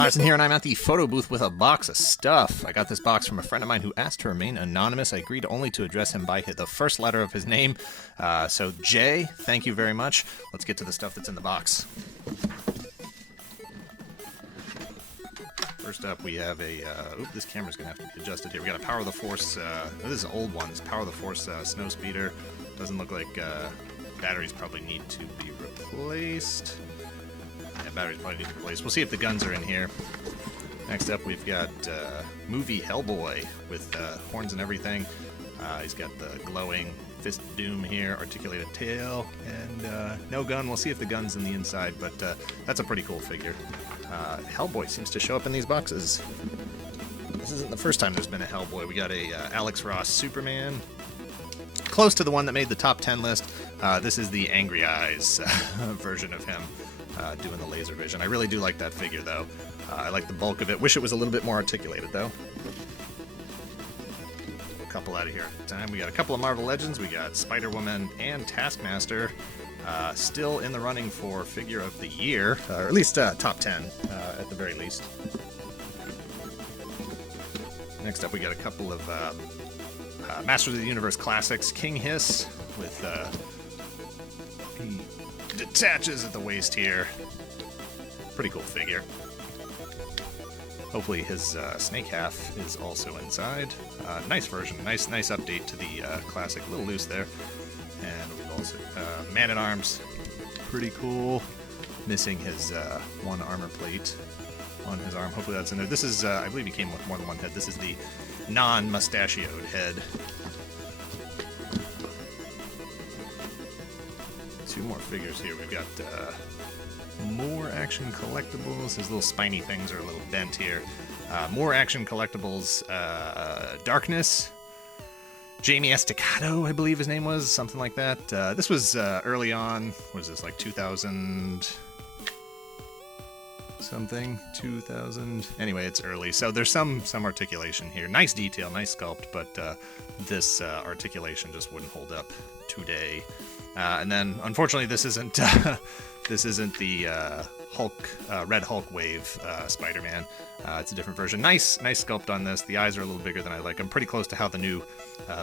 Larson here, and I'm at the photo booth with a box of stuff. I got this box from a friend of mine who asked to remain anonymous. I agreed only to address him by the first letter of his name. So Jay, thank you very much. Let's get to the stuff that's in the box. First up, we have a... this camera's going to have to be adjusted here. We got a Power of the Force... this is old ones. Power of the Force snow speeder. Doesn't look like batteries probably need to be replaced. Yeah, batteries probably need to be replaced. We'll see if the guns are in here. Next up, we've got movie Hellboy with horns and everything. He's got the glowing fist of doom here, articulated tail, and no gun. We'll see if the gun's in the inside, but that's a pretty cool figure. Hellboy seems to show up in these boxes. This isn't the first time there's been a Hellboy. We got a Alex Ross Superman, close to the one that made the top 10 list. This is the Angry Eyes version of him doing the laser vision. I really do like that figure, though. I like the bulk of it. Wish it was a little bit more articulated, though. A couple out of here at a time. We got a couple of Marvel Legends. We got Spider-Woman and Taskmaster. Still in the running for Figure of the Year, or at least top 10 at the very least. Next up, we got a couple of Masters of the Universe classics. King Hiss with he detaches at the waist here. Pretty cool figure. Hopefully his snake half is also inside. Nice version, nice update to the classic. A little loose there. And we've also Man-at-Arms, pretty cool. Missing his one armor plate on his arm. Hopefully that's in there. This is, I believe he came with more than one head. This is the non-mustachioed head. Two more figures here. We've got more action collectibles. His little spiny things are a little bent here. More action collectibles. Darkness. Jamie Estacado, I believe his name was, something like that. This was early on. What is this, like 2000 something? 2000? Anyway, it's early, so there's some articulation here. Nice detail, nice sculpt, but this articulation just wouldn't hold up today. And then, unfortunately, this isn't the Hulk, Red Hulk Wave Spider-Man. It's a different version. Nice sculpt on this. The eyes are a little bigger than I like. I'm pretty close to how the new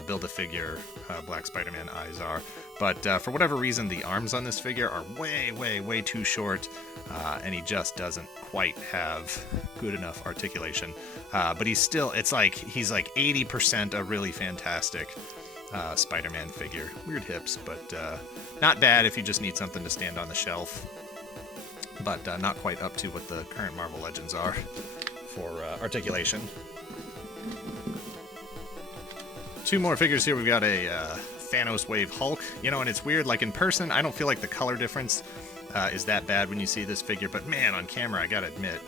Build-A-Figure Black Spider-Man eyes are. But for whatever reason, the arms on this figure are way too short, and he just doesn't quite have good enough articulation. But he's still, he's like 80% a really fantastic Spider-Man figure. Weird hips, but not bad if you just need something to stand on the shelf. But not quite up to what the current Marvel Legends are for articulation. Two more figures here. We've got a Thanos Wave Hulk. You know, and it's weird, like in person, I don't feel like the color difference is that bad when you see this figure, but man, on camera, I gotta admit,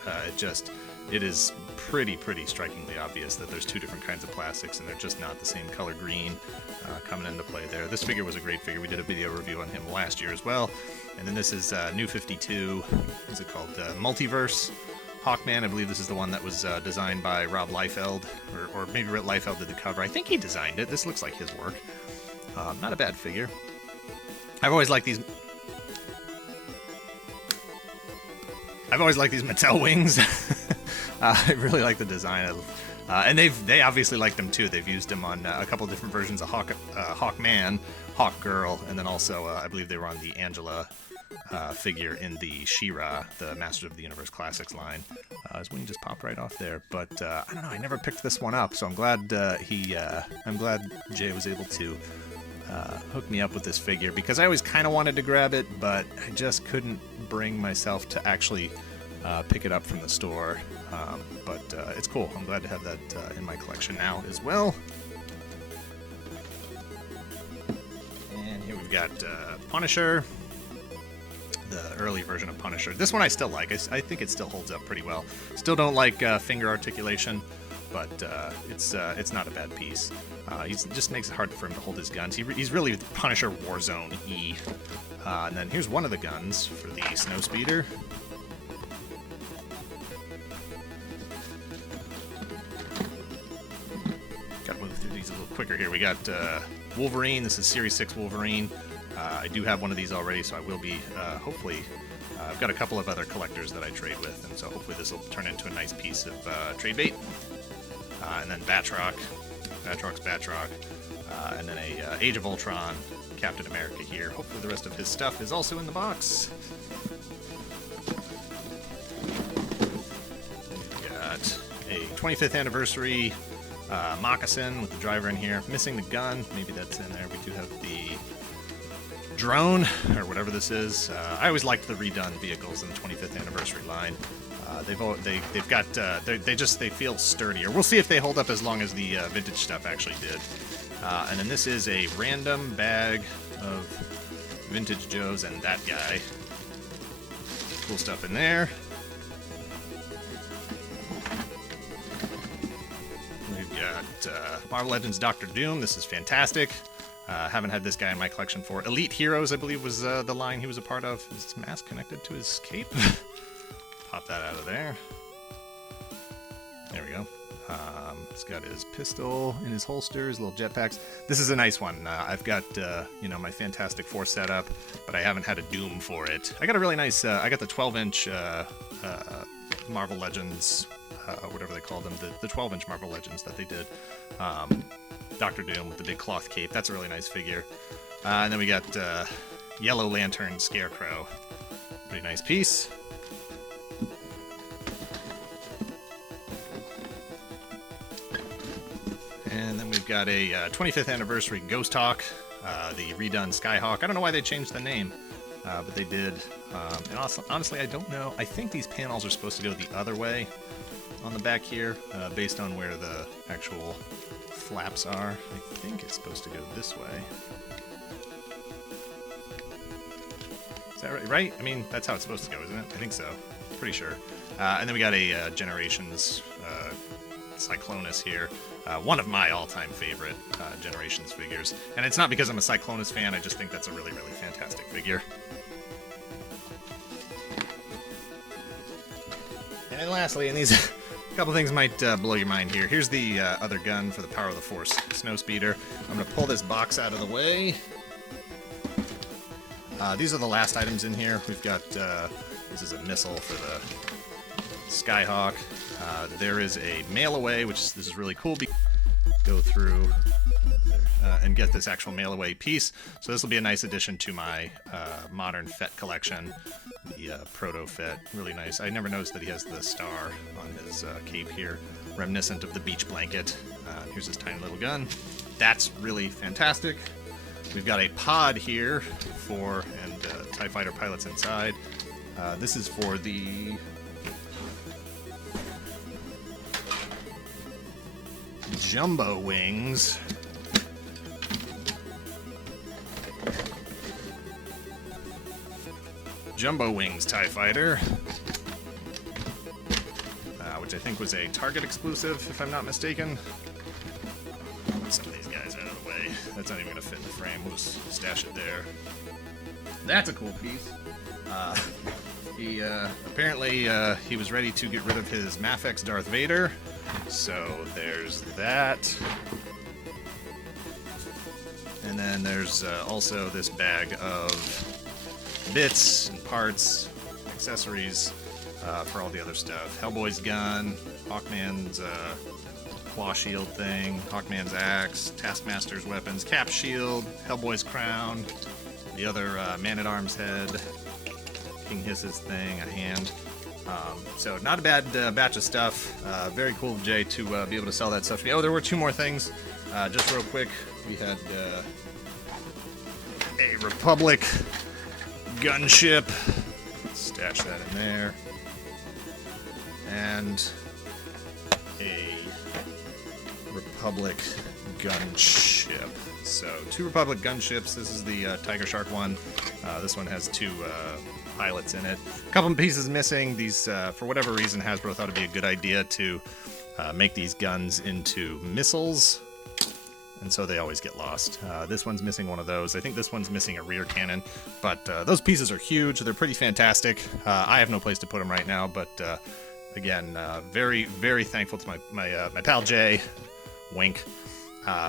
it is pretty strikingly obvious that there's two different kinds of plastics, and they're just not the same color green coming into play there. This figure was a great figure. We did a video review on him last year as well. And then this is New 52. What's it called? Multiverse Hawkman. I believe this is the one that was designed by Rob Liefeld, or maybe Liefeld did the cover. I think he designed it. This looks like his work. Not a bad figure. I've always liked these Mattel wings. I really like the design of, and they obviously like them too. They've used them on a couple different versions of Hawkman, Hawkgirl, and then also I believe they were on the Angela figure in the She-Ra, the Masters of the Universe Classics line. His wing just popped right off there, but I don't know. I never picked this one up, so I'm glad I'm glad Jay was able to hook me up with this figure, because I always kind of wanted to grab it, but I just couldn't bring myself to actually pick it up from the store. But it's cool. I'm glad to have that in my collection now as well. And here we've got Punisher, the early version of Punisher. This one I still like. I think it still holds up pretty well. Still don't like finger articulation, but it's not a bad piece. He just makes it hard for him to hold his guns. He's really Punisher Warzone-y. And then here's one of the guns for the Snowspeeder. Gotta move through these a little quicker here. We got Wolverine. This is Series 6 Wolverine. I do have one of these already, so I will be hopefully I've got a couple of other collectors that I trade with, and so hopefully this will turn into a nice piece of trade bait. And then Batroc, Batroc's Batroc, and then a Age of Ultron Captain America here. Hopefully the rest of his stuff is also in the box. We've got a 25th anniversary moccasin with the driver in here. Missing the gun, maybe that's in there. We do have the drone, or whatever this is. I always liked the redone vehicles in the 25th anniversary line. They feel sturdier. We'll see if they hold up as long as the vintage stuff actually did. And then this is a random bag of vintage Joes and that guy. Cool stuff in there. We've got Marvel Legends Doctor Doom. This is fantastic. Haven't had this guy in my collection for Elite Heroes, I believe was the line he was a part of. Is his mask connected to his cape? Pop that out of there. There we go. He's got his pistol in his holster, his little jetpacks. This is a nice one. I've got, my Fantastic Four setup, but I haven't had a Doom for it. I got a really nice, I got the 12-inch Marvel Legends, whatever they call them, the 12-inch Marvel Legends that they did. Dr. Doom with the big cloth cape. That's a really nice figure. And then we got Yellow Lantern Scarecrow. Pretty nice piece. And then we've got a 25th anniversary Ghost Hawk, the redone Skyhawk. I don't know why they changed the name, but they did. And also, honestly, I don't know. I think these panels are supposed to go the other way on the back here, based on where the actual flaps are. I think it's supposed to go this way. Is that right? I mean, that's how it's supposed to go, isn't it? I think so. Pretty sure. And then we got a Generations Cyclonus here. One of my all-time favorite Generations figures. And it's not because I'm a Cyclonus fan, I just think that's a really, really fantastic figure. And then lastly, and these a couple things might blow your mind here. Here's the other gun for the Power of the Force Snowspeeder. I'm going to pull this box out of the way. These are the last items in here. We've got, this is a missile for the Skyhawk. There is a mail away, which this is really cool. Go through and get this actual mail away piece. So this will be a nice addition to my modern Fett collection. The Proto Fett, really nice. I never noticed that he has the star on his cape here, reminiscent of the beach blanket. Here's his tiny little gun. That's really fantastic. We've got a pod here for, and TIE Fighter pilots inside. This is for the Jumbo Wings. Jumbo Wings TIE Fighter, which I think was a Target exclusive, if I'm not mistaken. Get some of these guys out of the way. That's not even going to fit in the frame. We'll just stash it there. That's a cool piece. He apparently he was ready to get rid of his Mafex Darth Vader, so there's that. And then there's also this bag of bits and parts, accessories for all the other stuff. Hellboy's gun, Hawkman's claw shield thing, Hawkman's axe, Taskmaster's weapons, Cap shield, Hellboy's crown, the other Man-at-Arms head, King Hiss's thing, a hand. So not a bad batch of stuff. Very cool of Jay to be able to sell that stuff to me. Oh, there were two more things. Just real quick, we had a Republic gunship. Stash that in there. And a Republic gunship. So, two Republic gunships. This is the Tiger Shark one. This one has two pilots in it. A couple of pieces missing. These, for whatever reason, Hasbro thought it'd be a good idea to make these guns into missiles. And so they always get lost. This one's missing one of those. I think this one's missing a rear cannon. But those pieces are huge. They're pretty fantastic. I have no place to put them right now. But again, very, very thankful to my pal Jay, wink,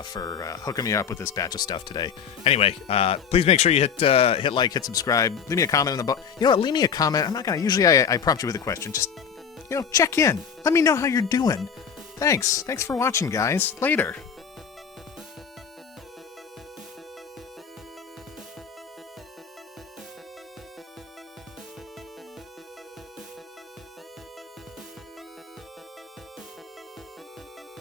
for hooking me up with this batch of stuff today. Anyway, please make sure you hit like, hit subscribe, leave me a comment in the you know what? Leave me a comment. I'm not gonna. Usually I prompt you with a question. Just check in. Let me know how you're doing. Thanks for watching, guys. Later.